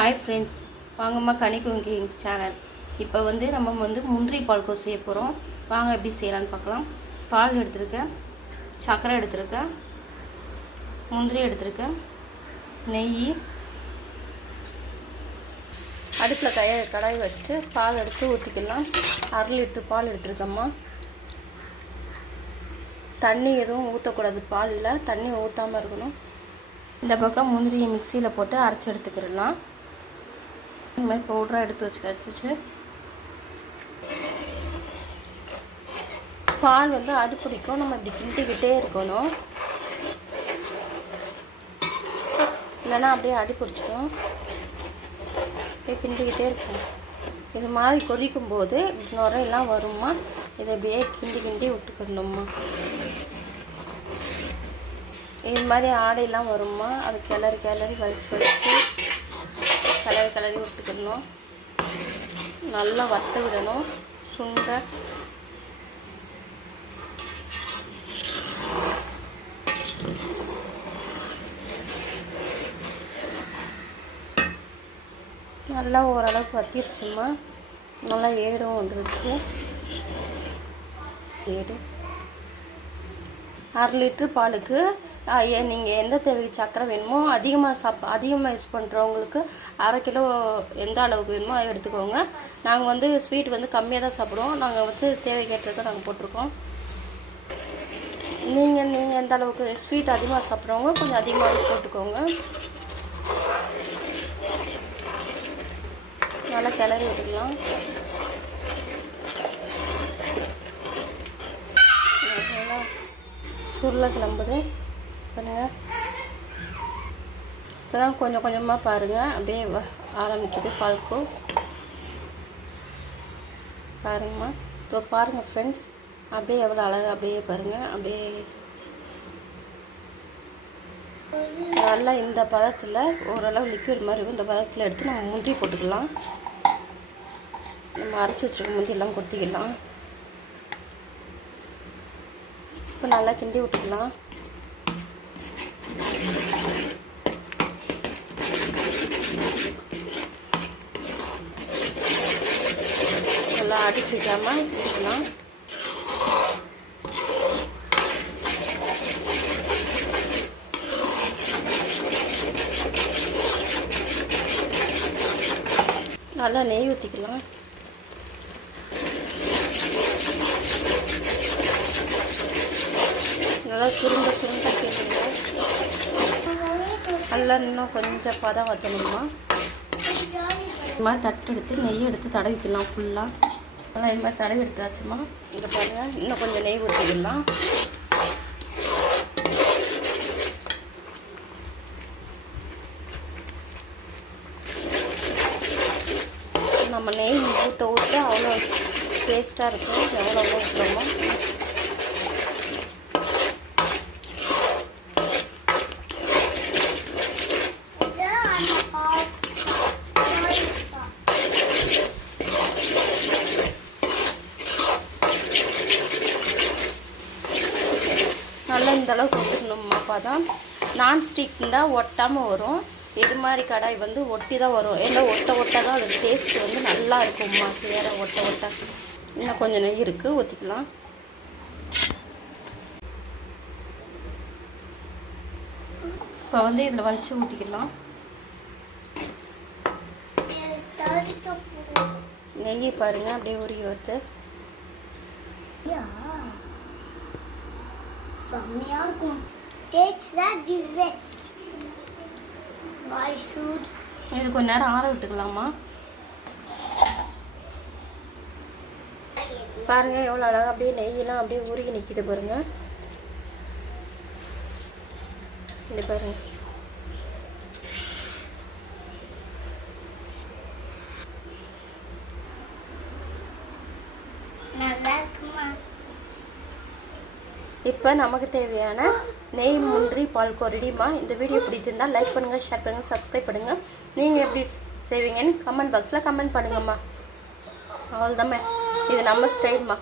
Hi friends, வாங்கம்மா கனி cooking channel. இப்போ நம்ம முந்திரி பால்கோ செய்ய போகிறோம். வாங்க எப்படி செய்யலான்னு பார்க்கலாம். பால் எடுத்துருக்கேன், சர்க்கரை எடுத்துருக்கேன், முந்திரி எடுத்துருக்கேன், நெய். அடுப்பில் கடாய் வச்சுட்டு பால் எடுத்து ஊற்றிக்கலாம். 1/2 லிட்டர் பால் எடுத்துருக்கேம்மா. தண்ணி எதுவும் ஊற்றக்கூடாது, பாலில் தண்ணி ஊற்றாமல் இருக்கணும். இந்த பக்கம் முந்திரியை மிக்சியில் போட்டு அரைச்சி எடுத்துக்கிடலாம். இந்த மாதிரி பவுடராக எடுத்து வச்சுக்கிச்சு. பால் அடிப்பிடிக்கும், நம்ம இப்படி கிண்டிக்கிட்டே இருக்கணும், இல்லைன்னா அப்படியே அடிப்பிடிச்சிடும். அப்படியே கிண்டிக்கிட்டே இருக்கணும். இது மாதிரி கொதிக்கும் போது நுரையெல்லாம் வருமா, இதை அப்படியே கிண்டி விட்டுக்கணும்மா. இது மாதிரி ஆடையெல்லாம் வருமா, அது கிளறி வச்சு கிளறி விட்டுக்கணும். நல்லா வத்த விடணும். சுண்டை நல்லா ஓரளவுக்கு வத்திருச்சுமா. நல்லா ஏடும் வந்துருச்சு. 1/2 லிட்டர் பாலுக்கு நீங்கள் எந்த தேவைக்கு சக்கரை வேணுமோ அதிகமாக யூஸ் பண்ணுறவங்களுக்கு 1/2 கிலோ எந்த அளவுக்கு வேணுமோ அதை எடுத்துக்கோங்க. நாங்கள் ஸ்வீட் கம்மியாக தான் சாப்பிடுவோம். நாங்கள் தேவைக்கேற்றதை நாங்கள் போட்டிருக்கோம். நீங்கள் எந்த அளவுக்கு ஸ்வீட் அதிகமாக சாப்பிட்றவங்க கொஞ்சம் அதிகமாகவே போட்டுக்கோங்க. நல்லா கிளறி விட்டுக்கலாம். சுருளை கிளம்புது பாருங்கள். இப்போ தான் கொஞ்சம் கொஞ்சமாக பாருங்கள் அப்படியே ஆரம்பிக்குது பால்கோ. பாருங்கம்மா, இப்போ பாருங்கள் ஃப்ரெண்ட்ஸ், அப்படியே எவ்வளோ அழகாக அப்படியே பாருங்கள். அப்படியே நல்லா இந்த பதத்தில் ஓரளவு லிக்விட் மாதிரி இருக்கும். இந்த பதத்தில் எடுத்து நம்ம முந்திரி போட்டுக்கலாம். நம்ம அரைச்சி வச்சுருக்க முந்திரியெல்லாம் கொத்திக்கலாம். இப்போ நல்லா கிண்டி விட்டுக்கலாம். நல்லா அடிச்சிக்காமல் கிண்டிக்கலாம். நல்லா நெய் ஊற்றிக்கலாம். நல்லா சுருண்ட கிண்டுங்க. நல்லா இன்னும் கொஞ்சம் பதம் வற்றணுமா. இது மாதிரி தட்டு எடுத்து நெய் எடுத்து தடவிக்கலாம் ஃபுல்லாக. நல்லா இது மாதிரி தடவி எடுத்தாச்சுமா. இங்கே பாருங்கள், இன்னும் கொஞ்சம் நெய் ஊற்றிக்கலாம். நம்ம நெய் ஊற்ற அவ்வளோ டேஸ்ட்டாக இருக்கும். எவ்வளோ ஊற்றுறோமோ நல்லா இந்த அளவுக்கு ஊற்றணும்மா. அப்போதான் நான்ஸ்டிக் தான் ஒட்டாமல் வரும். இது மாதிரி கடாய் ஒட்டி தான் வரும். ஏன்னா ஒட்ட தான் அது டேஸ்ட்டு நல்லா இருக்கும்மா. வேறு ஒட்ட இன்னும் கொஞ்சம் நெய் இருக்குது, ஊற்றிக்கலாம். இப்போ இதில் வச்சு ஊற்றிக்கலாம். நெய் பாருங்கள் அப்படியே உருகி வருது. செம்மையாக இருக்கும். இது கொஞ்ச நேரம் ஆற விட்டுக்கலாமா. பாருங்க எவ்வளோ அழகாக அப்படியே நெய்யெல்லாம் அப்படியே உருகி நிற்கிது பாருங்க. இப்படி பாருங்க. நல்லா இருக்குமா. இப்போ நமக்கு தேவையான நெய் முந்திரி பால்கோ ரெடிமா. இந்த வீடியோ பிடிச்சிருந்தால் லைக் பண்ணுங்கள், ஷேர் பண்ணுங்கள், சப்ஸ்கிரைப் பண்ணுங்கள். நீங்கள் எப்படி செய்வீங்கன்னு கமெண்ட் பாக்ஸில் கமெண்ட் பண்ணுங்கம்மா. அவ்வளோதாம்மா, இது நம்ம ஸ்டைல்மா.